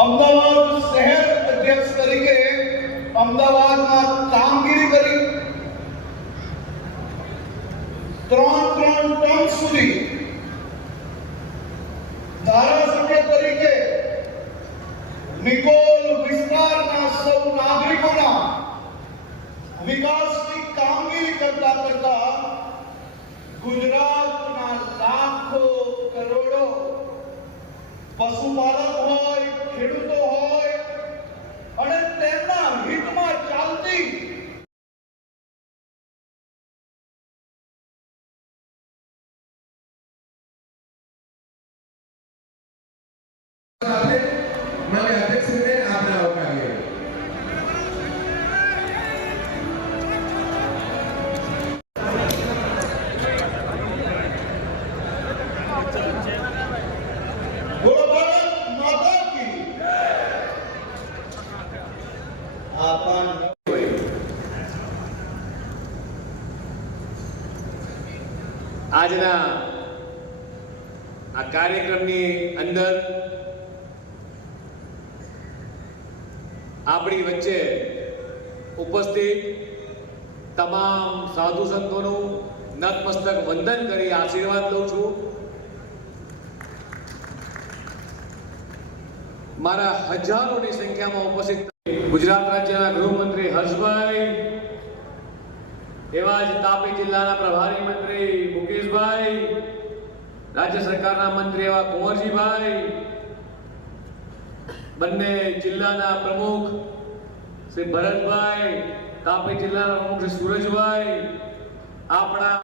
અમદાવાદ શહેર અધ્યક્ષ તરીકે અમદાવાદમાં કામગીરી કરી 3 ટર્મ સુધી ધારાસભ્ય તરીકે નિકોલ વિસ્તારના સૌ નાગરિકોના વિકાસની કામગીરી કરતા કરતા ગુજરાતના લાખો કરોડો પશુપાલક હોય, ખેડૂતો હોય અને તેમના હિતમાં ચાલતી માન્ય અધ્યક્ષને આપણે આવકારીએ. બોલો ભારત માતા કી આજના આ કાર્યક્રમની અંદર આપણી વચ્ચે ઉપસ્થિત તમામ સાધુ સંતોનું નતમસ્તક વંદન કરી આશીર્વાદ લઉં છું. મારા હજારોની સંખ્યામાં ઉપસ્થિત ગુજરાત રાજ્યના ગૃહમંત્રી હર્ષભાઈ, એવા જ તાપી જિલ્લાના પ્રભારી મંત્રી મુકેશભાઈ, રાજ્ય સરકારના મંત્રી એવા કુંવરજીભાઈ, બંને જિલ્લાના પ્રમુખ શ્રી ભરતભાઈ, તાપી જિલ્લાના પ્રમુખ શ્રી સુરજભાઈ, આપણા